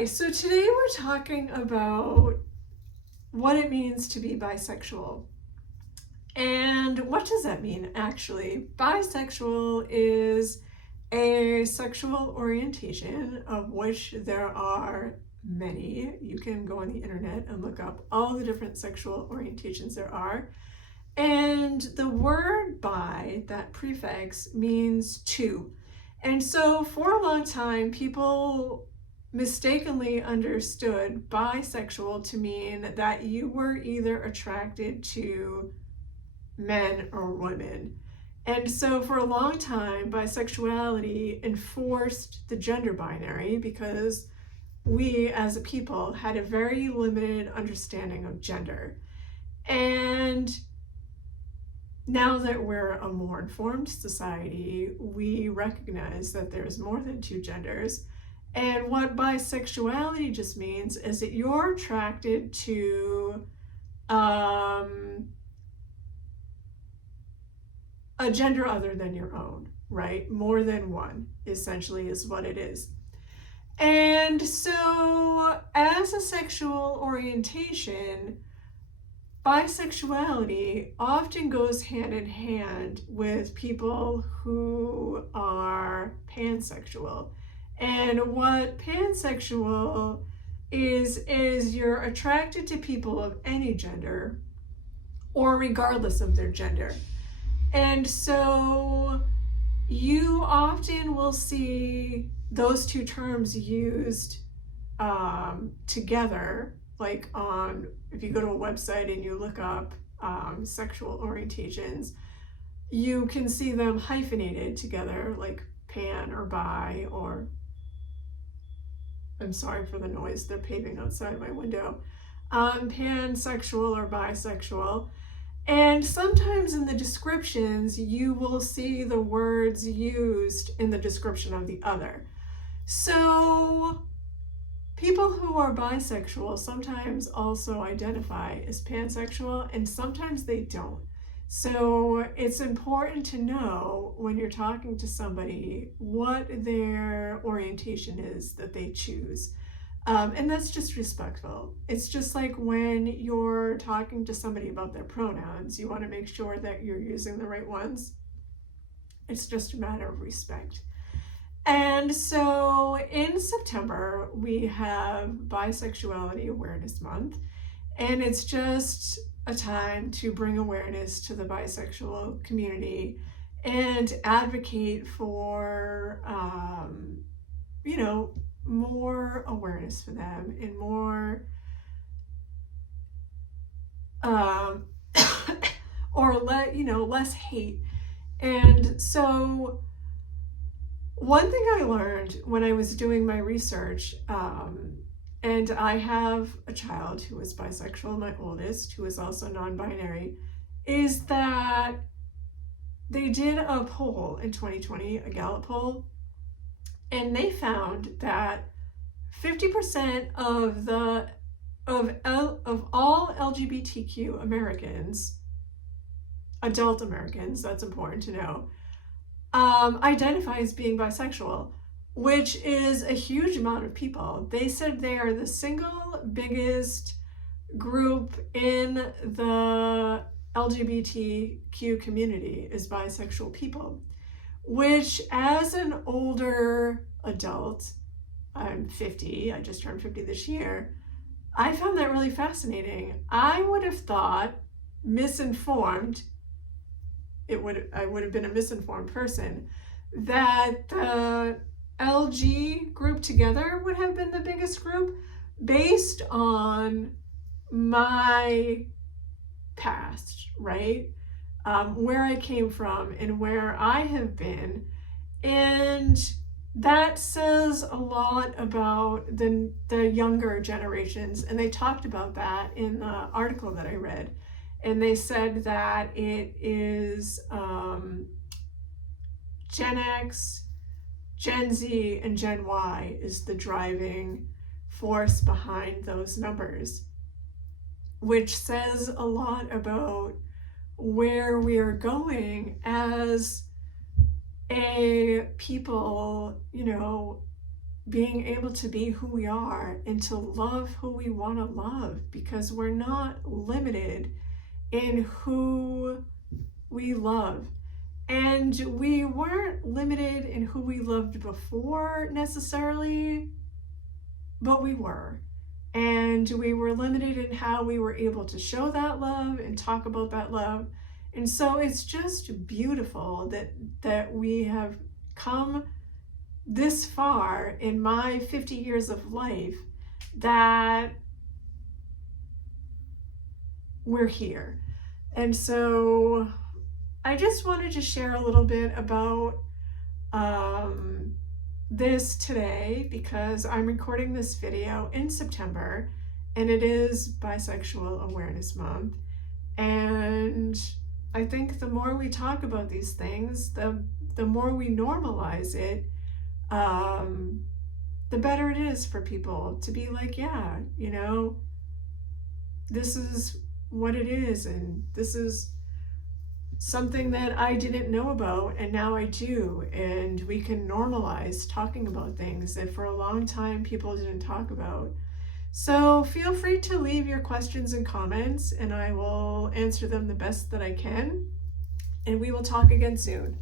Hi, so today we're talking about what it means to be bisexual. And what does that mean, actually? Bisexual is a sexual orientation of which there are many. You can go on the internet and look up all the different sexual orientations there are. And the word bi, that prefix, means two. And so for a long time, people mistakenly understood bisexual to mean that you were either attracted to men or women. And so for a long time, bisexuality enforced the gender binary because we as a people had a very limited understanding of gender. And now that we're a more informed society, we recognize that there's more than two genders. And what bisexuality just means is that you're attracted to a gender other than your own, right? More than one, essentially, is what it is. And so, as a sexual orientation, bisexuality often goes hand in hand with people who are pansexual. And what pansexual is you're attracted to people of any gender or regardless of their gender. And so you often will see those two terms used together, like if you go to a website and you look up sexual orientations, you can see them hyphenated together, like pan or bi, or I'm sorry for the noise, they're paving outside my window, pansexual or bisexual. And sometimes in the descriptions, you will see the words used in the description of the other. So people who are bisexual sometimes also identify as pansexual, and sometimes they don't. So it's important to know when you're talking to somebody what their orientation is that they choose. And that's just respectful. It's just like when you're talking to somebody about their pronouns, you want to make sure that you're using the right ones. It's just a matter of respect. And so in September, we have Bisexuality Awareness Month, and it's just a time to bring awareness to the bisexual community and advocate for, more awareness for them and more, less hate. And so one thing I learned when I was doing my research, and I have a child who is bisexual, my oldest, who is also non-binary, is that they did a poll in 2020, a Gallup poll, and they found that 50% of all LGBTQ Americans, adult Americans, that's important to know, identify as being bisexual, which is a huge amount of people. They said they are the single biggest group in the LGBTQ community is bisexual people, which as an older adult, I'm 50, I just turned 50 this year, I found that really fascinating. I would have thought misinformed, I would have been a misinformed person, that the LG group together would have been the biggest group based on my past, right? Where I came from and where I have been. And that says a lot about the younger generations. And they talked about that in the article that I read. And they said that it is Gen X, Gen Z, and Gen Y is the driving force behind those numbers, which says a lot about where we are going as a people, being able to be who we are and to love who we want to love, because we're not limited in who we love. And we weren't limited in who we loved before necessarily, but we were. And we were limited in how we were able to show that love and talk about that love. And so it's just beautiful that we have come this far in my 50 years of life, that we're here. And so I just wanted to share a little bit about this today, because I'm recording this video in September and it is Bisexual Awareness Month. And I think the more we talk about these things, the more we normalize it, the better it is for people to be like, yeah, you know, this is what it is, and this is something that I didn't know about and now I do, and we can normalize talking about things that for a long time people didn't talk about. So feel free to leave your questions and comments and I will answer them the best that I can, and we will talk again soon.